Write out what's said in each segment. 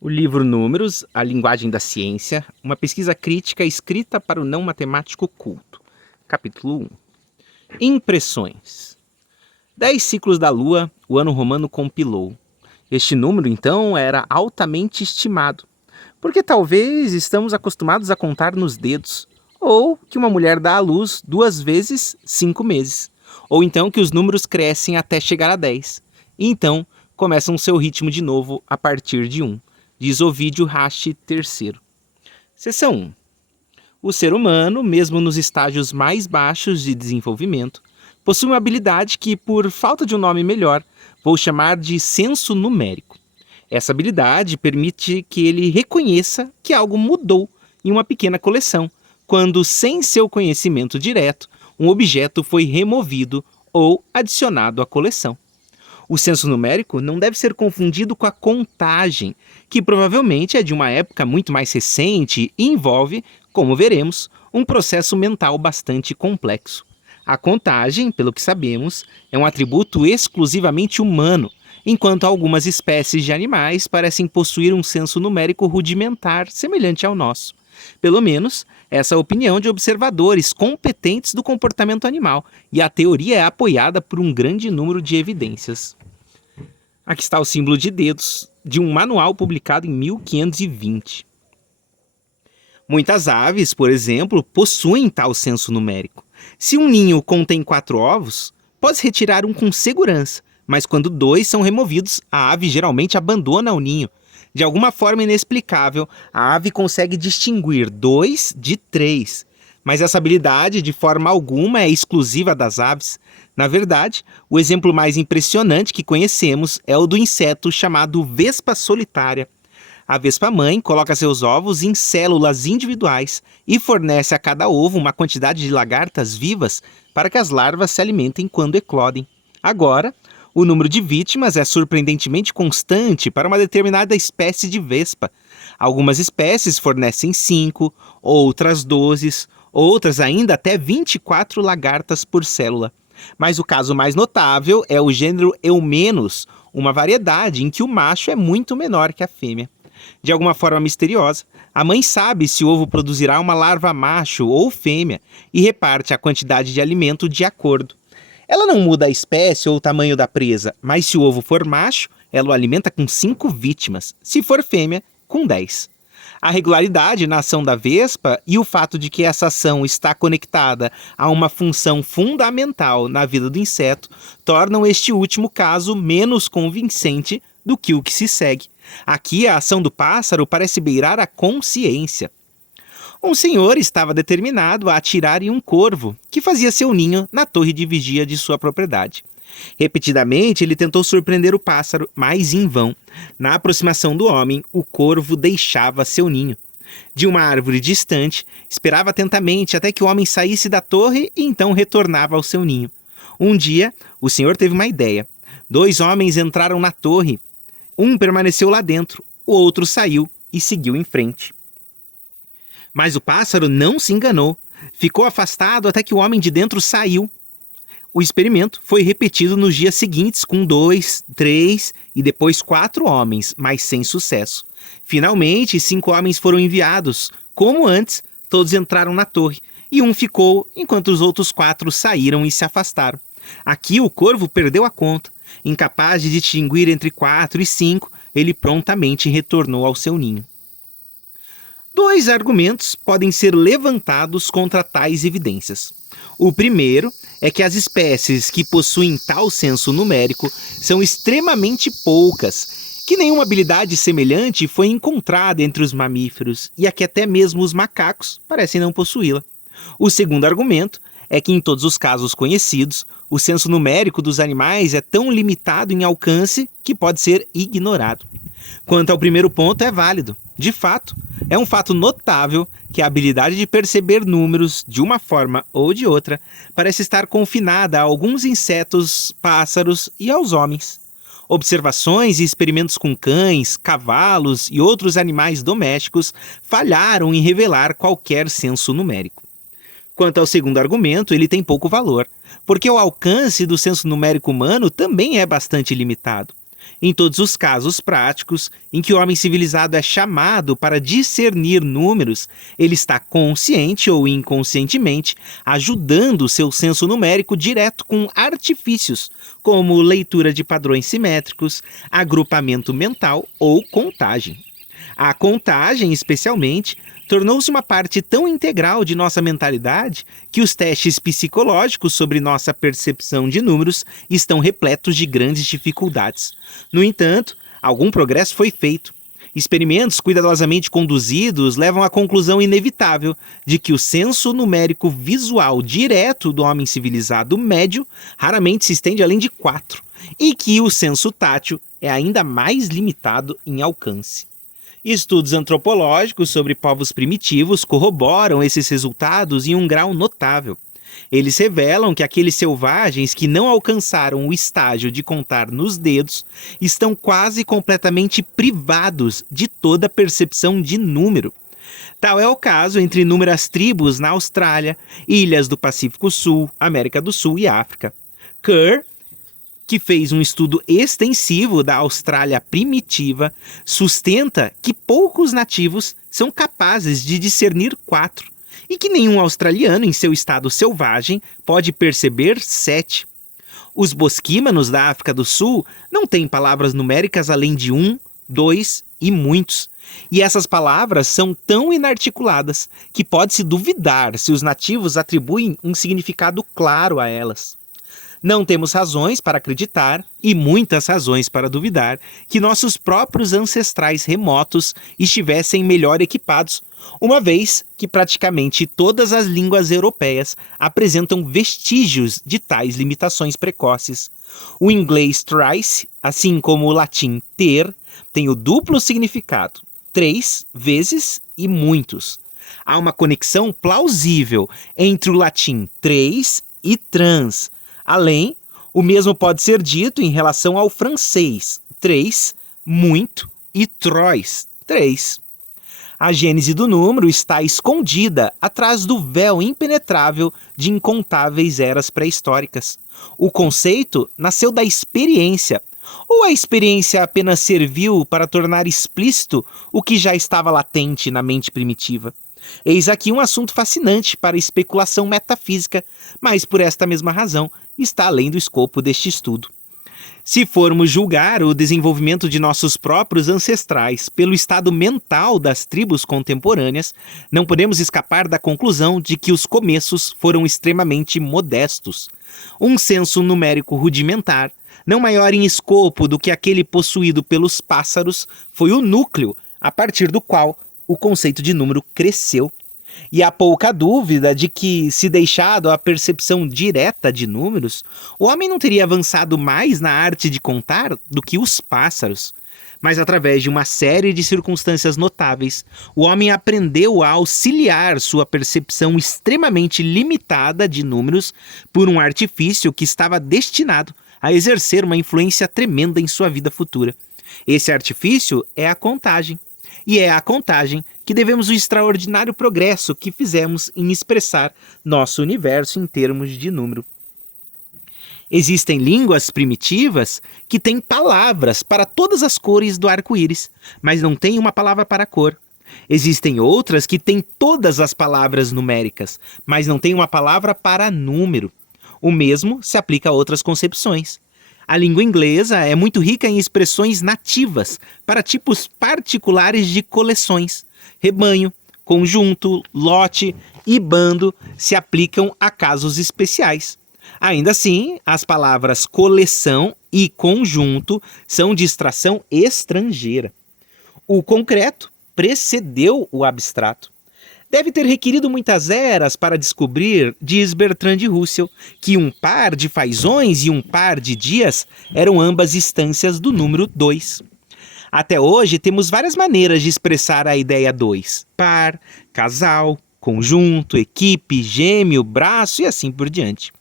O livro Números, a linguagem da ciência, uma pesquisa crítica escrita para o não matemático culto. Capítulo 1. Impressões. 10 ciclos da Lua, o ano romano compilou. Este número, então, era altamente estimado, porque talvez estamos acostumados a contar nos dedos, ou que uma mulher dá à luz 2 vezes 5 meses, ou então que os números crescem até chegar a 10, e então começam seu ritmo de novo a partir de 1. Diz Ovídio Rache III. Seção 1. O ser humano, mesmo nos estágios mais baixos de desenvolvimento, possui uma habilidade que, por falta de um nome melhor, vou chamar de senso numérico. Essa habilidade permite que ele reconheça que algo mudou em uma pequena coleção, quando, sem seu conhecimento direto, um objeto foi removido ou adicionado à coleção. O senso numérico não deve ser confundido com a contagem, que provavelmente é de uma época muito mais recente e envolve, como veremos, um processo mental bastante complexo. A contagem, pelo que sabemos, é um atributo exclusivamente humano, enquanto algumas espécies de animais parecem possuir um senso numérico rudimentar semelhante ao nosso. Pelo menos, essa é a opinião de observadores competentes do comportamento animal, e a teoria é apoiada por um grande número de evidências. Aqui está o símbolo de dedos de um manual publicado em 1520. Muitas aves, por exemplo, possuem tal senso numérico. Se um ninho contém 4 ovos, pode retirar um com segurança, mas quando 2 são removidos, a ave geralmente abandona o ninho. De alguma forma inexplicável, a ave consegue distinguir 2 de 3, mas essa habilidade de forma alguma é exclusiva das aves. Na verdade, o exemplo mais impressionante que conhecemos é o do inseto chamado vespa solitária. A vespa-mãe coloca seus ovos em células individuais e fornece a cada ovo uma quantidade de lagartas vivas para que as larvas se alimentem quando eclodem. Agora, o número de vítimas é surpreendentemente constante para uma determinada espécie de vespa. Algumas espécies fornecem 5, outras 12, outras ainda até 24 lagartas por célula. Mas o caso mais notável é o gênero Eumenos, uma variedade em que o macho é muito menor que a fêmea. De alguma forma misteriosa, a mãe sabe se o ovo produzirá uma larva macho ou fêmea e reparte a quantidade de alimento de acordo. Ela não muda a espécie ou o tamanho da presa, mas se o ovo for macho, ela o alimenta com 5 vítimas, se for fêmea, com 10. A regularidade na ação da vespa e o fato de que essa ação está conectada a uma função fundamental na vida do inseto tornam este último caso menos convincente do que o que se segue. Aqui a ação do pássaro parece beirar a consciência. Um senhor estava determinado a atirar em um corvo que fazia seu ninho na torre de vigia de sua propriedade. Repetidamente ele tentou surpreender o pássaro, mas em vão. Na aproximação do homem, o corvo deixava seu ninho. De uma árvore distante, esperava atentamente até que o homem saísse da torre e então retornava ao seu ninho. Um dia, o senhor teve uma ideia. 2 homens entraram na torre. Um permaneceu lá dentro, o outro saiu e seguiu em frente. Mas o pássaro não se enganou. Ficou afastado até que o homem de dentro saiu. O experimento foi repetido nos dias seguintes com 2, 3 e depois 4 homens, mas sem sucesso. Finalmente, 5 homens foram enviados. Como antes, todos entraram na torre e um ficou enquanto os outros 4 saíram e se afastaram. Aqui o corvo perdeu a conta. Incapaz de distinguir entre 4 e 5, ele prontamente retornou ao seu ninho. 2 argumentos podem ser levantados contra tais evidências. O primeiro é que as espécies que possuem tal senso numérico são extremamente poucas, que nenhuma habilidade semelhante foi encontrada entre os mamíferos e a que até mesmo os macacos parecem não possuí-la. O segundo argumento é que em todos os casos conhecidos, o senso numérico dos animais é tão limitado em alcance que pode ser ignorado. Quanto ao primeiro ponto, é válido. De fato, é um fato notável que a habilidade de perceber números de uma forma ou de outra parece estar confinada a alguns insetos, pássaros e aos homens. Observações e experimentos com cães, cavalos e outros animais domésticos falharam em revelar qualquer senso numérico. Quanto ao segundo argumento, ele tem pouco valor, porque o alcance do senso numérico humano também é bastante limitado. Em todos os casos práticos em que o homem civilizado é chamado para discernir números, ele está consciente ou inconscientemente ajudando o seu senso numérico direto com artifícios, como leitura de padrões simétricos, agrupamento mental ou contagem. A contagem, especialmente, tornou-se uma parte tão integral de nossa mentalidade que os testes psicológicos sobre nossa percepção de números estão repletos de grandes dificuldades. No entanto, algum progresso foi feito. Experimentos cuidadosamente conduzidos levam à conclusão inevitável de que o senso numérico visual direto do homem civilizado médio raramente se estende além de 4, e que o senso tátil é ainda mais limitado em alcance. Estudos antropológicos sobre povos primitivos corroboram esses resultados em um grau notável. Eles revelam que aqueles selvagens que não alcançaram o estágio de contar nos dedos estão quase completamente privados de toda percepção de número. Tal é o caso entre inúmeras tribos na Austrália, ilhas do Pacífico Sul, América do Sul e África. Kerr, que fez um estudo extensivo da Austrália primitiva, sustenta que poucos nativos são capazes de discernir 4 e que nenhum australiano em seu estado selvagem pode perceber 7. Os bosquímanos da África do Sul não têm palavras numéricas além de 1, 2 e muitos. E essas palavras são tão inarticuladas que pode-se duvidar se os nativos atribuem um significado claro a elas. Não temos razões para acreditar, e muitas razões para duvidar, que nossos próprios ancestrais remotos estivessem melhor equipados, uma vez que praticamente todas as línguas europeias apresentam vestígios de tais limitações precoces. O inglês thrice, assim como o latim ter, tem o duplo significado, 3 vezes e muitos. Há uma conexão plausível entre o latim três e trans. Além, o mesmo pode ser dito em relação ao francês, 3, muito, e trois, 3. A gênese do número está escondida atrás do véu impenetrável de incontáveis eras pré-históricas. O conceito nasceu da experiência, ou a experiência apenas serviu para tornar explícito o que já estava latente na mente primitiva? Eis aqui um assunto fascinante para especulação metafísica, mas por esta mesma razão está além do escopo deste estudo. Se formos julgar o desenvolvimento de nossos próprios ancestrais pelo estado mental das tribos contemporâneas, não podemos escapar da conclusão de que os começos foram extremamente modestos. Um senso numérico rudimentar, não maior em escopo do que aquele possuído pelos pássaros, foi o núcleo a partir do qual o conceito de número cresceu. E há pouca dúvida de que, se deixado a percepção direta de números, o homem não teria avançado mais na arte de contar do que os pássaros. Mas através de uma série de circunstâncias notáveis, o homem aprendeu a auxiliar sua percepção extremamente limitada de números por um artifício que estava destinado a exercer uma influência tremenda em sua vida futura. Esse artifício é a contagem. E é a contagem que devemos o extraordinário progresso que fizemos em expressar nosso universo em termos de número. Existem línguas primitivas que têm palavras para todas as cores do arco-íris, mas não têm uma palavra para cor. Existem outras que têm todas as palavras numéricas, mas não têm uma palavra para número. O mesmo se aplica a outras concepções. A língua inglesa é muito rica em expressões nativas para tipos particulares de coleções. Rebanho, conjunto, lote e bando se aplicam a casos especiais. Ainda assim, as palavras coleção e conjunto são de extração estrangeira. O concreto precedeu o abstrato. Deve ter requerido muitas eras para descobrir, diz Bertrand Russell, que um par de fazões e um par de dias eram ambas instâncias do número 2. Até hoje temos várias maneiras de expressar a ideia 2: par, casal, conjunto, equipe, gêmeo, braço e assim por diante.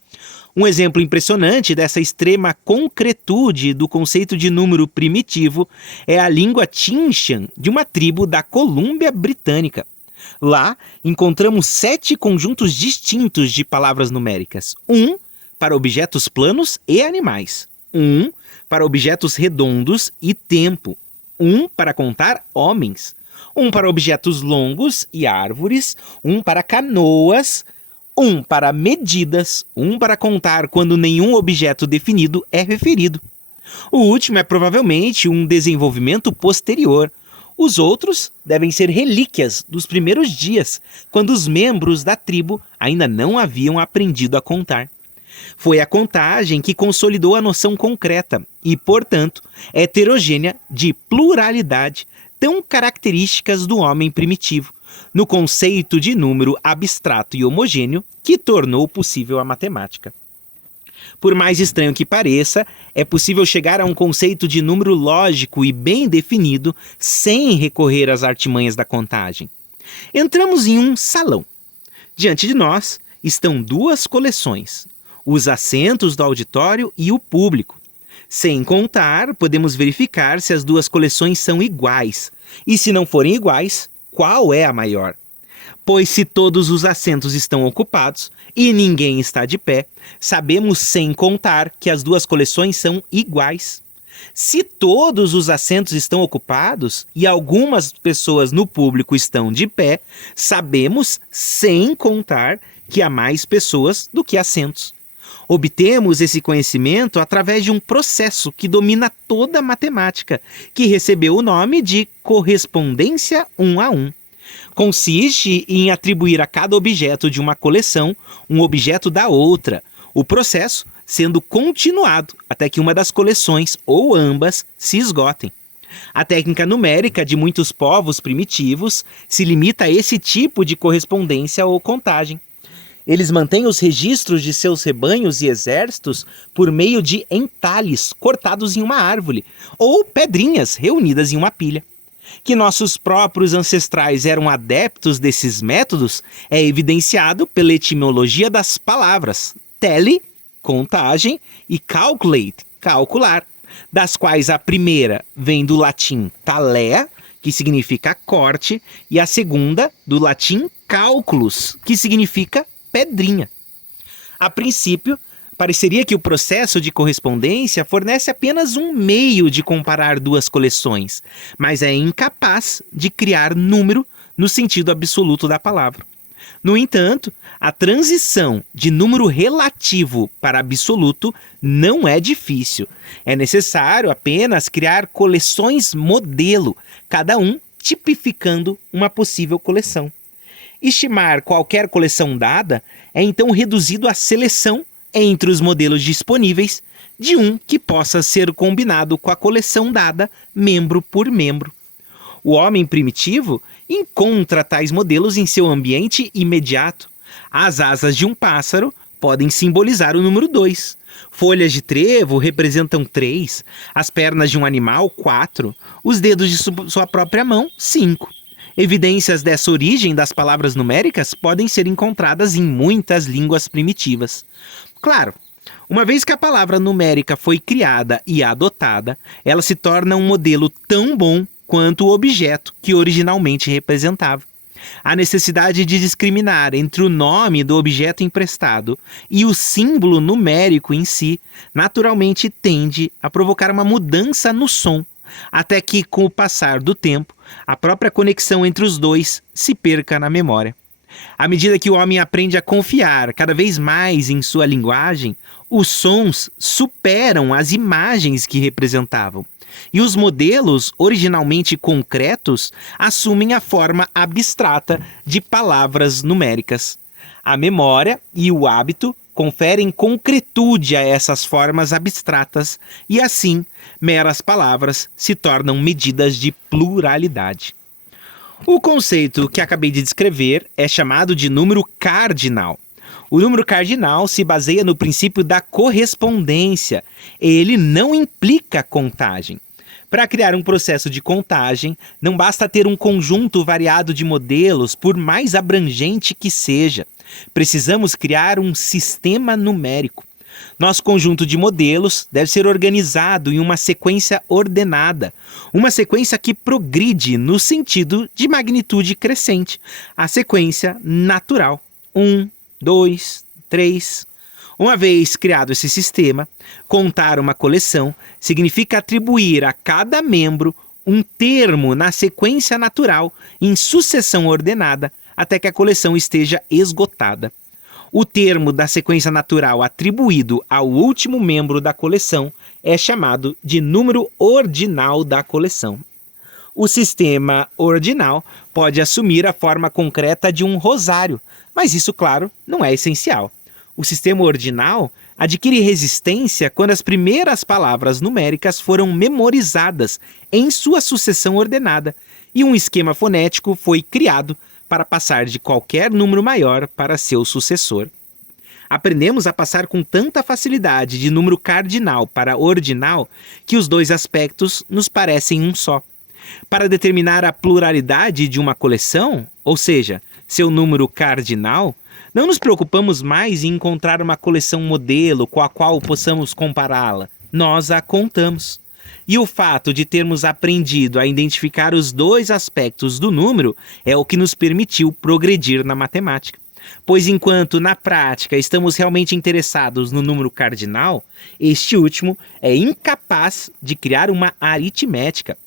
Um exemplo impressionante dessa extrema concretude do conceito de número primitivo é a língua Tsimshian, de uma tribo da Colômbia Britânica. Lá, encontramos 7 conjuntos distintos de palavras numéricas. 1 para objetos planos e animais. 1 para objetos redondos e tempo, 1 para contar homens, 1 para objetos longos e árvores, 1 para canoas, 1 para medidas, 1 para contar quando nenhum objeto definido é referido. O último é provavelmente um desenvolvimento posterior. Os outros devem ser relíquias dos primeiros dias, quando os membros da tribo ainda não haviam aprendido a contar. Foi a contagem que consolidou a noção concreta e, portanto, heterogênea de pluralidade, tão características do homem primitivo, no conceito de número abstrato e homogêneo que tornou possível a matemática. Por mais estranho que pareça, é possível chegar a um conceito de número lógico e bem definido sem recorrer às artimanhas da contagem. Entramos em um salão. Diante de nós estão duas coleções, os assentos do auditório e o público. Sem contar, podemos verificar se as duas coleções são iguais, e se não forem iguais, qual é a maior? Pois se todos os assentos estão ocupados e ninguém está de pé, sabemos sem contar que as duas coleções são iguais. Se todos os assentos estão ocupados e algumas pessoas no público estão de pé, sabemos sem contar que há mais pessoas do que assentos. Obtemos esse conhecimento através de um processo que domina toda a matemática, que recebeu o nome de correspondência 1 a 1. Consiste em atribuir a cada objeto de uma coleção um objeto da outra, o processo sendo continuado até que uma das coleções ou ambas se esgotem. A técnica numérica de muitos povos primitivos se limita a esse tipo de correspondência ou contagem. Eles mantêm os registros de seus rebanhos e exércitos por meio de entalhes cortados em uma árvore ou pedrinhas reunidas em uma pilha. Que nossos próprios ancestrais eram adeptos desses métodos é evidenciado pela etimologia das palavras tele, contagem, e calculate, calcular, das quais a primeira vem do latim talea, que significa corte, e a segunda do latim calculus, que significa pedrinha. A princípio, pareceria que o processo de correspondência fornece apenas um meio de comparar duas coleções, mas é incapaz de criar número no sentido absoluto da palavra. No entanto, a transição de número relativo para absoluto não é difícil. É necessário apenas criar coleções modelo, cada um tipificando uma possível coleção. Estimar qualquer coleção dada é então reduzido à seleção entre os modelos disponíveis de um que possa ser combinado com a coleção dada membro por membro. O homem primitivo encontra tais modelos em seu ambiente imediato. As asas de um pássaro podem simbolizar o número 2. Folhas de trevo representam 3. As pernas de um animal, 4. Os dedos de sua própria mão, 5. Evidências dessa origem das palavras numéricas podem ser encontradas em muitas línguas primitivas. Claro, uma vez que a palavra numérica foi criada e adotada, ela se torna um modelo tão bom quanto o objeto que originalmente representava. A necessidade de discriminar entre o nome do objeto emprestado e o símbolo numérico em si, naturalmente tende a provocar uma mudança no som, até que, com o passar do tempo, a própria conexão entre os dois se perca na memória. À medida que o homem aprende a confiar cada vez mais em sua linguagem, os sons superam as imagens que representavam, e os modelos originalmente concretos assumem a forma abstrata de palavras numéricas. A memória e o hábito conferem concretude a essas formas abstratas e, assim, meras palavras se tornam medidas de pluralidade. O conceito que acabei de descrever é chamado de número cardinal. O número cardinal se baseia no princípio da correspondência. Ele não implica contagem. Para criar um processo de contagem, não basta ter um conjunto variado de modelos, por mais abrangente que seja. Precisamos criar um sistema numérico. Nosso conjunto de modelos deve ser organizado em uma sequência ordenada, uma sequência que progride no sentido de magnitude crescente, a sequência natural. 1, 2, 3. Uma vez criado esse sistema, contar uma coleção significa atribuir a cada membro um termo na sequência natural em sucessão ordenada até que a coleção esteja esgotada. O termo da sequência natural atribuído ao último membro da coleção é chamado de número ordinal da coleção. O sistema ordinal pode assumir a forma concreta de um rosário, mas isso, claro, não é essencial. O sistema ordinal adquire resistência quando as primeiras palavras numéricas foram memorizadas em sua sucessão ordenada e um esquema fonético foi criado para passar de qualquer número maior para seu sucessor. Aprendemos a passar com tanta facilidade de número cardinal para ordinal que os dois aspectos nos parecem um só. Para determinar a pluralidade de uma coleção, ou seja, seu número cardinal, não nos preocupamos mais em encontrar uma coleção modelo com a qual possamos compará-la. Nós a contamos. E o fato de termos aprendido a identificar os dois aspectos do número é o que nos permitiu progredir na matemática. Pois enquanto na prática estamos realmente interessados no número cardinal, este último é incapaz de criar uma aritmética.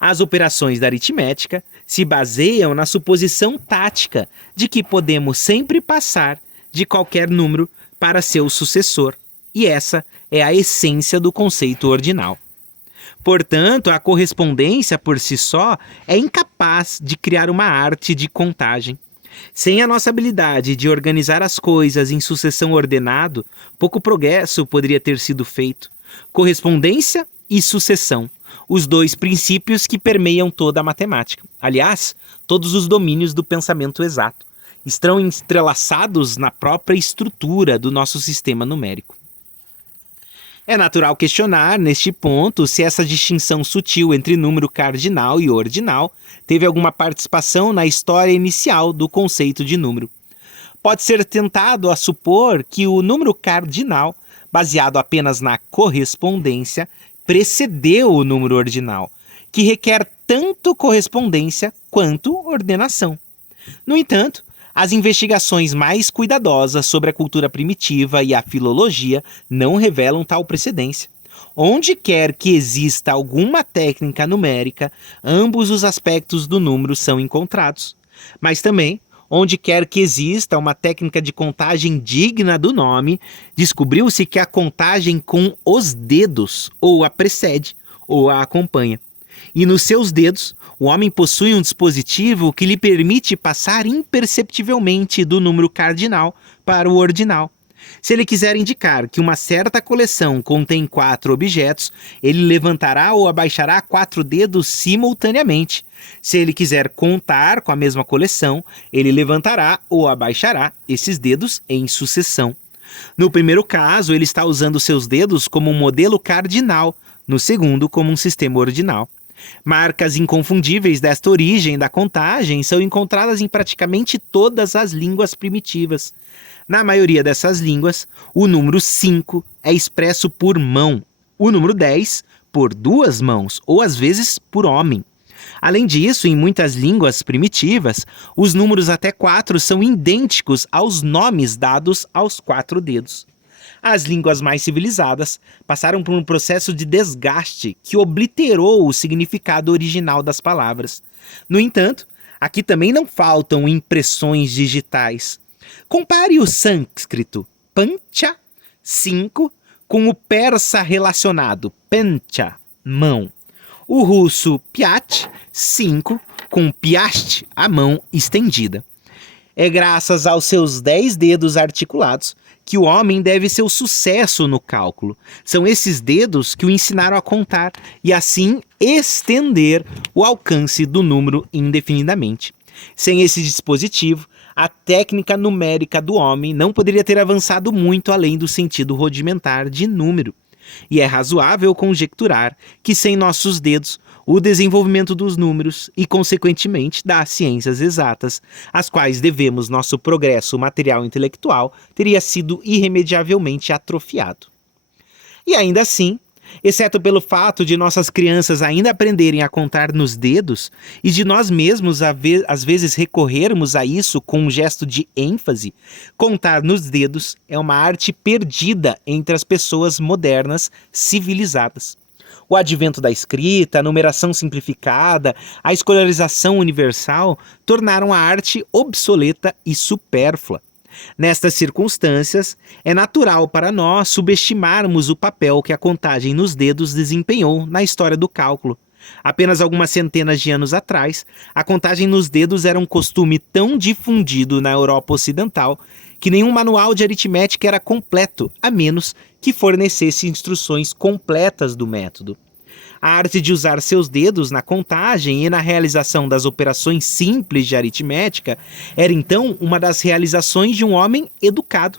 As operações da aritmética se baseiam na suposição tática de que podemos sempre passar de qualquer número para seu sucessor, e essa é a essência do conceito ordinal. Portanto, a correspondência por si só é incapaz de criar uma arte de contagem. Sem a nossa habilidade de organizar as coisas em sucessão ordenada, pouco progresso poderia ter sido feito. Correspondência e sucessão, os dois princípios que permeiam toda a matemática. Aliás, todos os domínios do pensamento exato estão entrelaçados na própria estrutura do nosso sistema numérico. É natural questionar, neste ponto, se essa distinção sutil entre número cardinal e ordinal teve alguma participação na história inicial do conceito de número. Pode ser tentado a supor que o número cardinal, baseado apenas na correspondência, precedeu o número ordinal, que requer tanto correspondência quanto ordenação. No entanto, as investigações mais cuidadosas sobre a cultura primitiva e a filologia não revelam tal precedência. Onde quer que exista alguma técnica numérica, ambos os aspectos do número são encontrados. Mas também, onde quer que exista uma técnica de contagem digna do nome, descobriu-se que a contagem com os dedos ou a precede ou a acompanha. E nos seus dedos, o homem possui um dispositivo que lhe permite passar imperceptivelmente do número cardinal para o ordinal. Se ele quiser indicar que uma certa coleção contém 4 objetos, ele levantará ou abaixará 4 dedos simultaneamente. Se ele quiser contar com a mesma coleção, ele levantará ou abaixará esses dedos em sucessão. No primeiro caso, ele está usando seus dedos como um modelo cardinal, no segundo, como um sistema ordinal. Marcas inconfundíveis desta origem da contagem são encontradas em praticamente todas as línguas primitivas. Na maioria dessas línguas, o número 5 é expresso por mão, o número 10 por 2 mãos ou às vezes por homem. Além disso, em muitas línguas primitivas, os números até 4 são idênticos aos nomes dados aos 4 dedos. As línguas mais civilizadas passaram por um processo de desgaste que obliterou o significado original das palavras. No entanto, aqui também não faltam impressões digitais. Compare o sânscrito pancha, 5, com o persa relacionado pancha, mão. O russo piat, 5, com piast, a mão estendida. É graças aos seus 10 dedos articulados que o homem deve seu sucesso no cálculo. São esses dedos que o ensinaram a contar e assim estender o alcance do número indefinidamente. Sem esse dispositivo, a técnica numérica do homem não poderia ter avançado muito além do sentido rudimentar de número. E é razoável conjecturar que sem nossos dedos, o desenvolvimento dos números e, consequentemente, das ciências exatas, às quais devemos nosso progresso material e intelectual, teria sido irremediavelmente atrofiado. E ainda assim, Exceto pelo fato de nossas crianças ainda aprenderem a contar nos dedos e de nós mesmos às vezes recorrermos a isso com um gesto de ênfase, contar nos dedos é uma arte perdida entre as pessoas modernas civilizadas. O advento da escrita, a numeração simplificada, a escolarização universal tornaram a arte obsoleta e supérflua. Nestas circunstâncias, é natural para nós subestimarmos o papel que a contagem nos dedos desempenhou na história do cálculo. Apenas algumas centenas de anos atrás, a contagem nos dedos era um costume tão difundido na Europa Ocidental que nenhum manual de aritmética era completo, a menos que fornecesse instruções completas do método. A arte de usar seus dedos na contagem e na realização das operações simples de aritmética era então uma das realizações de um homem educado.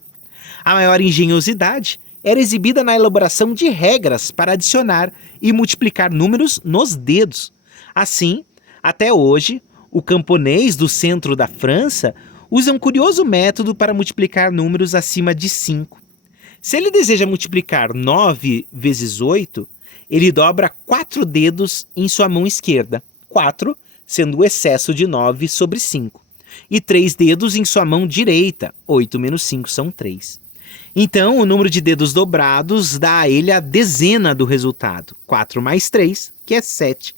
A maior engenhosidade era exibida na elaboração de regras para adicionar e multiplicar números nos dedos. Assim, até hoje, o camponês do centro da França usa um curioso método para multiplicar números acima de 5. Se ele deseja multiplicar 9 vezes 8, ele dobra 4 dedos em sua mão esquerda, 4 sendo o excesso de 9 sobre 5, e 3 dedos em sua mão direita, 8 menos 5 são 3. Então, o número de dedos dobrados dá a ele a dezena do resultado, 4 mais 3, que é 7,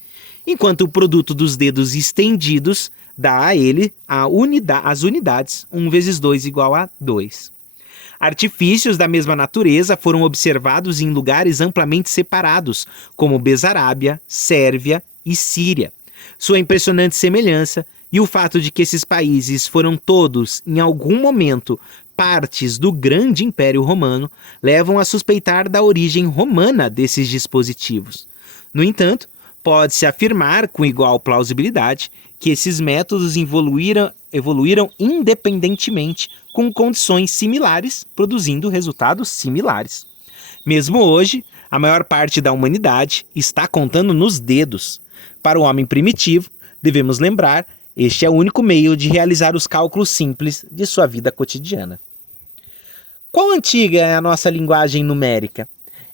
enquanto o produto dos dedos estendidos dá a ele as unidades, 1 vezes 2 igual a 2. Artifícios da mesma natureza foram observados em lugares amplamente separados, como Besarábia, Sérvia e Síria. Sua impressionante semelhança e o fato de que esses países foram todos, em algum momento, partes do grande Império Romano, levam a suspeitar da origem romana desses dispositivos. No entanto, pode-se afirmar com igual plausibilidade que esses métodos evoluíram independentemente, com condições similares, produzindo resultados similares. Mesmo hoje, a maior parte da humanidade está contando nos dedos. Para o homem primitivo, devemos lembrar, este é o único meio de realizar os cálculos simples de sua vida cotidiana. Quão antiga é a nossa linguagem numérica?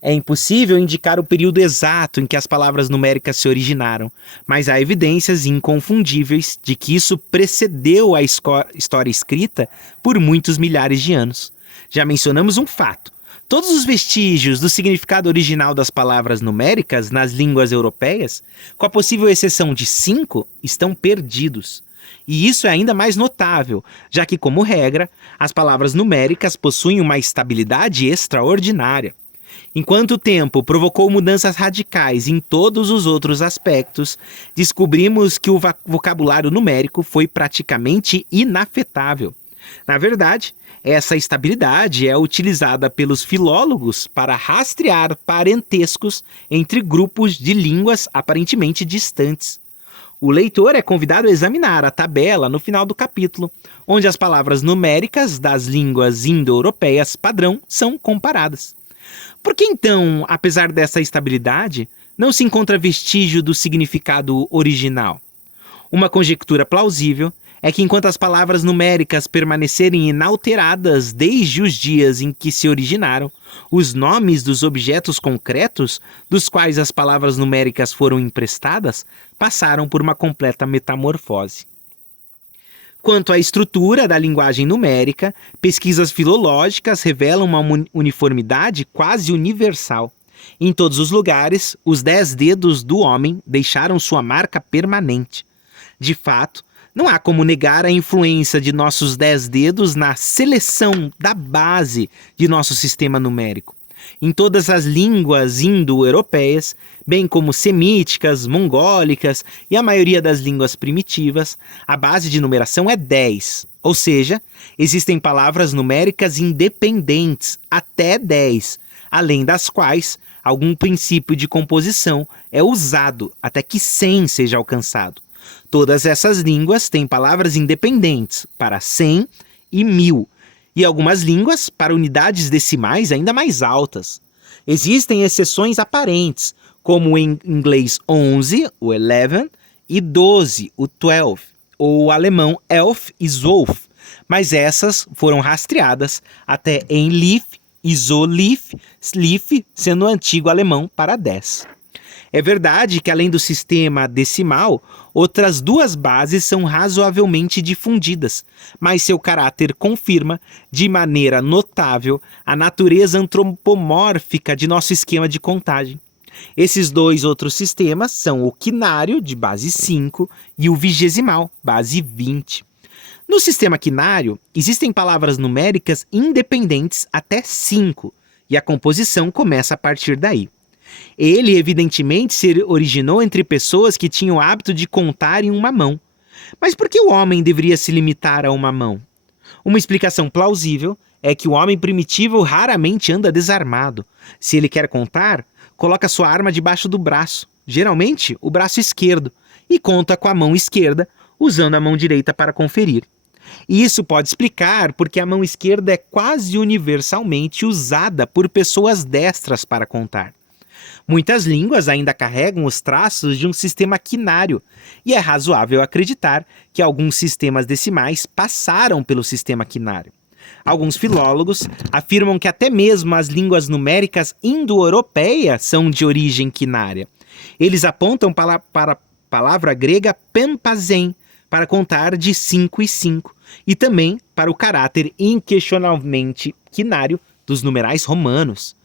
É impossível indicar o período exato em que as palavras numéricas se originaram, mas há evidências inconfundíveis de que isso precedeu a história escrita por muitos milhares de anos. Já mencionamos um fato. Todos os vestígios do significado original das palavras numéricas nas línguas europeias, com a possível exceção de 5, estão perdidos. E isso é ainda mais notável, já que, como regra, as palavras numéricas possuem uma estabilidade extraordinária. Enquanto o tempo provocou mudanças radicais em todos os outros aspectos, descobrimos que o vocabulário numérico foi praticamente inafetável. Na verdade, essa estabilidade é utilizada pelos filólogos para rastrear parentescos entre grupos de línguas aparentemente distantes. O leitor é convidado a examinar a tabela no final do capítulo, onde as palavras numéricas das línguas indo-europeias padrão são comparadas. Por que então, apesar dessa estabilidade, não se encontra vestígio do significado original? Uma conjectura plausível é que enquanto as palavras numéricas permanecerem inalteradas desde os dias em que se originaram, os nomes dos objetos concretos dos quais as palavras numéricas foram emprestadas passaram por uma completa metamorfose. Quanto à estrutura da linguagem numérica, pesquisas filológicas revelam uma uniformidade quase universal. Em todos os lugares, os 10 dedos do homem deixaram sua marca permanente. De fato, não há como negar a influência de nossos 10 dedos na seleção da base de nosso sistema numérico. Em todas as línguas indo-europeias, bem como semíticas, mongólicas e a maioria das línguas primitivas, a base de numeração é 10, ou seja, existem palavras numéricas independentes até 10, além das quais algum princípio de composição é usado até que 100 seja alcançado. Todas essas línguas têm palavras independentes para 100 e 1000, e algumas línguas para unidades decimais ainda mais altas. Existem exceções aparentes, como em inglês 11, o 11, e 12, o 12, ou o alemão 11 e 12, mas essas foram rastreadas até em Leaf Isolif, Lif, sendo o antigo alemão para 10. É verdade que, além do sistema decimal, outras duas bases são razoavelmente difundidas, mas seu caráter confirma, de maneira notável, a natureza antropomórfica de nosso esquema de contagem. Esses dois outros sistemas são o quinário, de base 5, e o vigesimal, base 20. No sistema quinário, existem palavras numéricas independentes até 5, e a composição começa a partir daí. Ele, evidentemente, se originou entre pessoas que tinham o hábito de contar em uma mão. Mas por que o homem deveria se limitar a uma mão? Uma explicação plausível é que o homem primitivo raramente anda desarmado. Se ele quer contar, coloca sua arma debaixo do braço, geralmente o braço esquerdo, e conta com a mão esquerda, usando a mão direita para conferir. E isso pode explicar porque a mão esquerda é quase universalmente usada por pessoas destras para contar. Muitas línguas ainda carregam os traços de um sistema quinário, e é razoável acreditar que alguns sistemas decimais passaram pelo sistema quinário. Alguns filólogos afirmam que até mesmo as línguas numéricas indo-europeias são de origem quinária. Eles apontam para a palavra grega pempazen, para contar de 5 em 5, e também para o caráter inquestionavelmente quinário dos numerais romanos.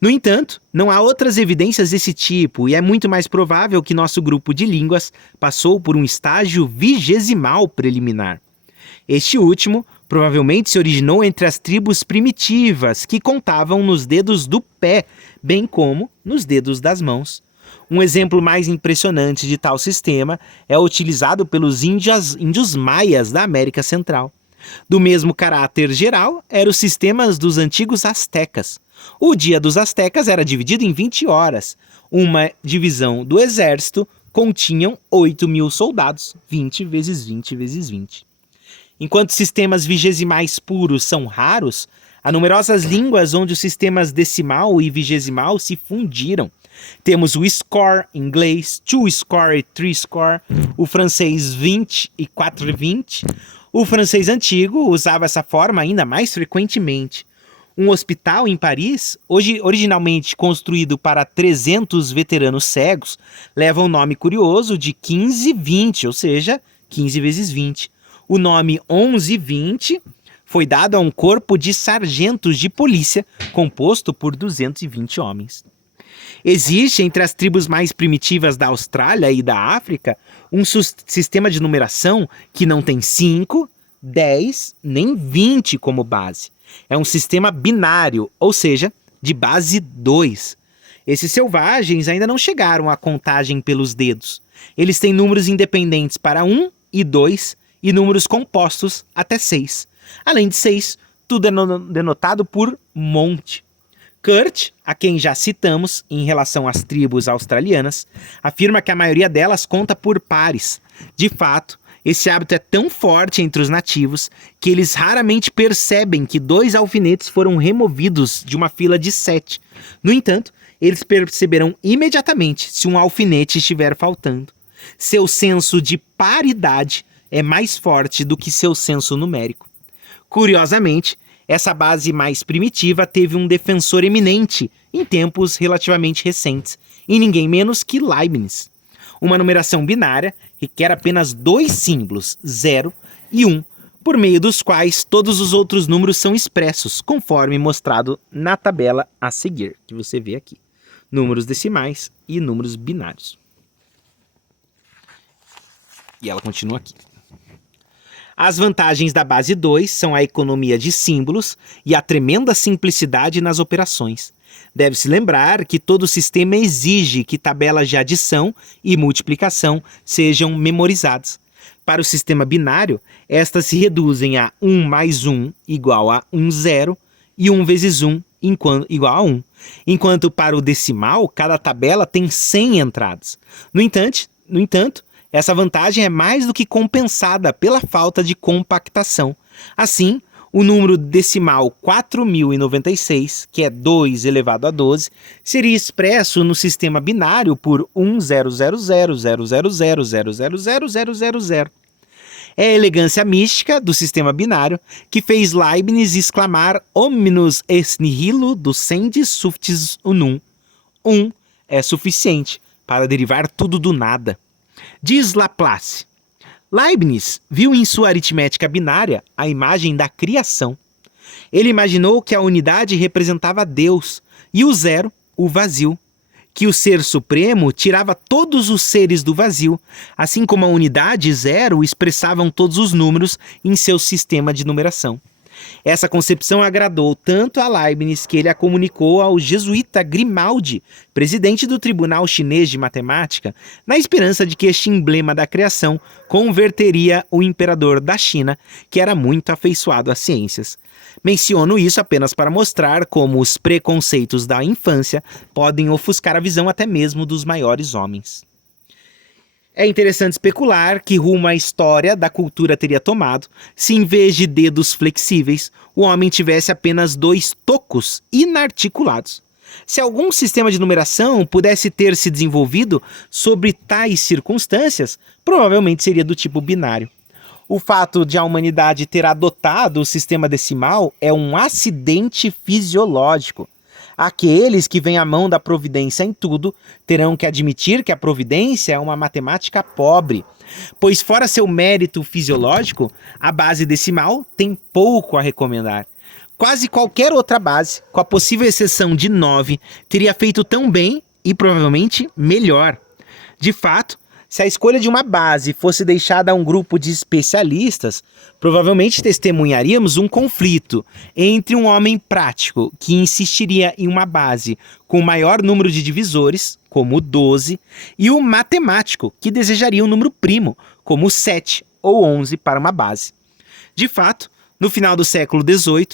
No entanto, não há outras evidências desse tipo, e é muito mais provável que nosso grupo de línguas passou por um estágio vigesimal preliminar. Este último provavelmente se originou entre as tribos primitivas, que contavam nos dedos do pé, bem como nos dedos das mãos. Um exemplo mais impressionante de tal sistema é utilizado pelos índios maias da América Central. Do mesmo caráter geral eram os sistemas dos antigos astecas. O dia dos astecas era dividido em 20 horas. Uma divisão do exército continham 8.000 soldados, 20 vezes 20 vezes 20. Enquanto sistemas vigesimais puros são raros, há numerosas línguas onde os sistemas decimal e vigesimal se fundiram. Temos o score em inglês, two score e three score, o francês 20 e 420. O francês antigo usava essa forma ainda mais frequentemente. Um hospital em Paris, originalmente construído para 300 veteranos cegos, leva o nome curioso de 1520, ou seja, 15 vezes 20. O nome 1120 foi dado a um corpo de sargentos de polícia, composto por 220 homens. Existe entre as tribos mais primitivas da Austrália e da África um sistema de numeração que não tem 5, 10 nem 20 como base. É um sistema binário, ou seja, de base 2. Esses selvagens ainda não chegaram à contagem pelos dedos. Eles têm números independentes para 1 e 2 e números compostos até 6. Além de 6, tudo é denotado por monte. Kurt, a quem já citamos em relação às tribos australianas, afirma que a maioria delas conta por pares. De fato, esse hábito é tão forte entre os nativos que eles raramente percebem que 2 alfinetes foram removidos de uma fila de 7. No entanto, eles perceberão imediatamente se um alfinete estiver faltando. Seu senso de paridade é mais forte do que seu senso numérico. Curiosamente, essa base mais primitiva teve um defensor eminente em tempos relativamente recentes, e ninguém menos que Leibniz. Uma numeração binária requer apenas 2 símbolos, 0 e 1, por meio dos quais todos os outros números são expressos, conforme mostrado na tabela a seguir, que você vê aqui. Números decimais e números binários. E ela continua aqui. As vantagens da base 2 são a economia de símbolos e a tremenda simplicidade nas operações. Deve-se lembrar que todo sistema exige que tabelas de adição e multiplicação sejam memorizadas. Para o sistema binário, estas se reduzem a 1 mais 1 igual a 1, 0 e 1 vezes 1 igual a 1. Enquanto para o decimal, cada tabela tem 100 entradas. No entanto, essa vantagem é mais do que compensada pela falta de compactação. Assim, o número decimal 4096, que é 2 elevado a 12, seria expresso no sistema binário por 10000000000000. É a elegância mística do sistema binário que fez Leibniz exclamar omnibus est nihilo ducendis suffictis unum. Um é suficiente para derivar tudo do nada. Diz Laplace: Leibniz viu em sua aritmética binária a imagem da criação. Ele imaginou que a unidade representava Deus e o zero, o vazio, que o ser supremo tirava todos os seres do vazio, assim como a unidade zero expressavam todos os números em seu sistema de numeração. Essa concepção agradou tanto a Leibniz que ele a comunicou ao jesuíta Grimaldi, presidente do Tribunal Chinês de Matemática, na esperança de que este emblema da criação converteria o imperador da China, que era muito afeiçoado às ciências. Menciono isso apenas para mostrar como os preconceitos da infância podem ofuscar a visão até mesmo dos maiores homens. É interessante especular que rumo a história da cultura teria tomado se, em vez de dedos flexíveis, o homem tivesse apenas 2 tocos inarticulados. Se algum sistema de numeração pudesse ter se desenvolvido sobre tais circunstâncias, provavelmente seria do tipo binário. O fato de a humanidade ter adotado o sistema decimal é um acidente fisiológico. Aqueles que veem a mão da providência em tudo terão que admitir que a providência é uma matemática pobre, pois fora seu mérito fisiológico, a base decimal tem pouco a recomendar. Quase qualquer outra base, com a possível exceção de 9, teria feito tão bem e provavelmente melhor. De fato, se a escolha de uma base fosse deixada a um grupo de especialistas, provavelmente testemunharíamos um conflito entre um homem prático, que insistiria em uma base com maior número de divisores, como 12, e o matemático, que desejaria um número primo, como 7 ou 11 para uma base. De fato, no final do século XVIII,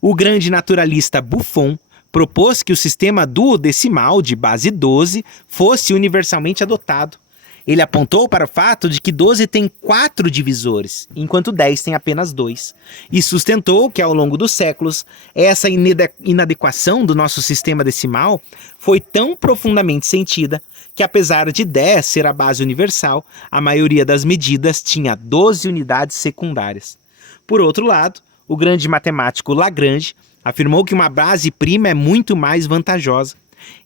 o grande naturalista Buffon propôs que o sistema duodecimal de base 12 fosse universalmente adotado. Ele apontou para o fato de que 12 tem 4 divisores, enquanto 10 tem apenas 2, e sustentou que ao longo dos séculos, essa inadequação do nosso sistema decimal foi tão profundamente sentida que, apesar de 10 ser a base universal, a maioria das medidas tinha 12 unidades secundárias. Por outro lado, o grande matemático Lagrange afirmou que uma base prima é muito mais vantajosa.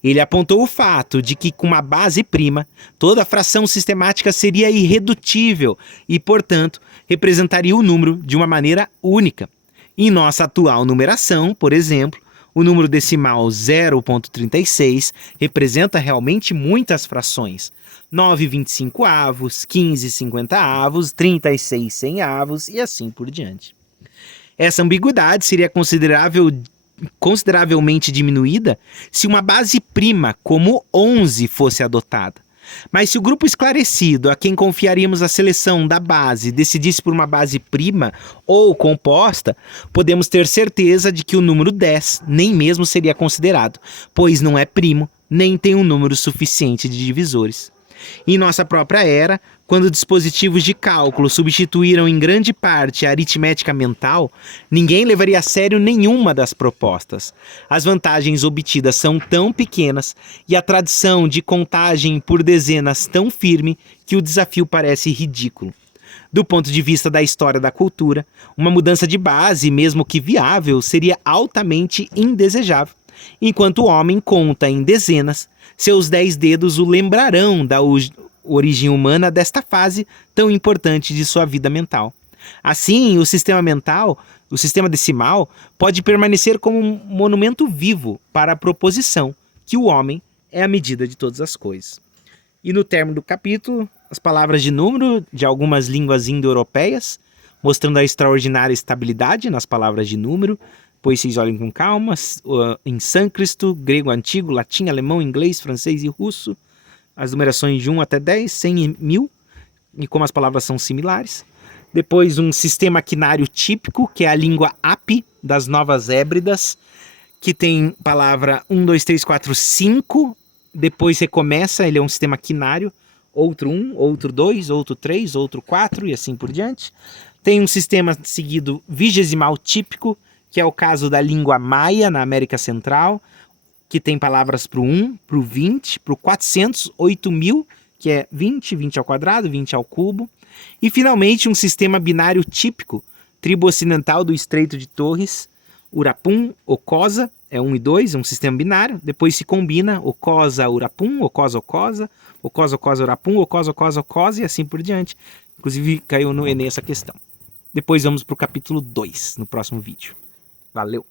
Ele apontou o fato de que, com uma base prima, toda fração sistemática seria irredutível e, portanto, representaria o número de uma maneira única. Em nossa atual numeração, por exemplo, o número decimal 0,36 representa realmente muitas frações. 9/25avos, 15/50avos, 36/100avos e assim por diante. Essa ambiguidade seria consideravelmente diminuída se uma base prima como 11 fosse adotada. Mas se o grupo esclarecido a quem confiaríamos a seleção da base decidisse por uma base prima ou composta, podemos ter certeza de que o número 10 nem mesmo seria considerado, pois não é primo, nem tem um número suficiente de divisores. Em nossa própria era, quando dispositivos de cálculo substituíram em grande parte a aritmética mental, ninguém levaria a sério nenhuma das propostas. As vantagens obtidas são tão pequenas e a tradição de contagem por dezenas tão firme que o desafio parece ridículo. Do ponto de vista da história da cultura, uma mudança de base, mesmo que viável, seria altamente indesejável. Enquanto o homem conta em dezenas, seus 10 dedos o lembrarão da origem humana desta fase tão importante de sua vida mental. Assim, o sistema decimal, pode permanecer como um monumento vivo para a proposição que o homem é a medida de todas as coisas. E no término do capítulo, as palavras de número de algumas línguas indo-europeias, mostrando a extraordinária estabilidade nas palavras de número, pois vocês olhem com calma, em sânscrito, grego antigo, latim, alemão, inglês, francês e russo, as numerações de 1 até 10, 100 e 1000, e como as palavras são similares. Depois um sistema quinário típico, que é a língua API das Novas Hébridas, que tem palavra 1, 2, 3, 4, 5, depois recomeça, ele é um sistema quinário, outro 1, outro 2, outro 3, outro 4 e assim por diante. Tem um sistema seguido vigesimal típico, que é o caso da língua maia na América Central, que tem palavras para o 1, para o 20, para o 400, 8.000 que é 20, 20 ao quadrado, 20 ao cubo. E finalmente um sistema binário típico, tribo ocidental do Estreito de Torres, Urapum, Ocosa, é 1 e 2, é um sistema binário. Depois se combina Ocosa, Urapum, Ocosa, Ocosa, Ocosa, Ocosa, Urapum, Ocosa, Ocosa, Ocosa e assim por diante. Inclusive caiu no Enem essa questão. Depois vamos para o capítulo 2 no próximo vídeo. Valeu!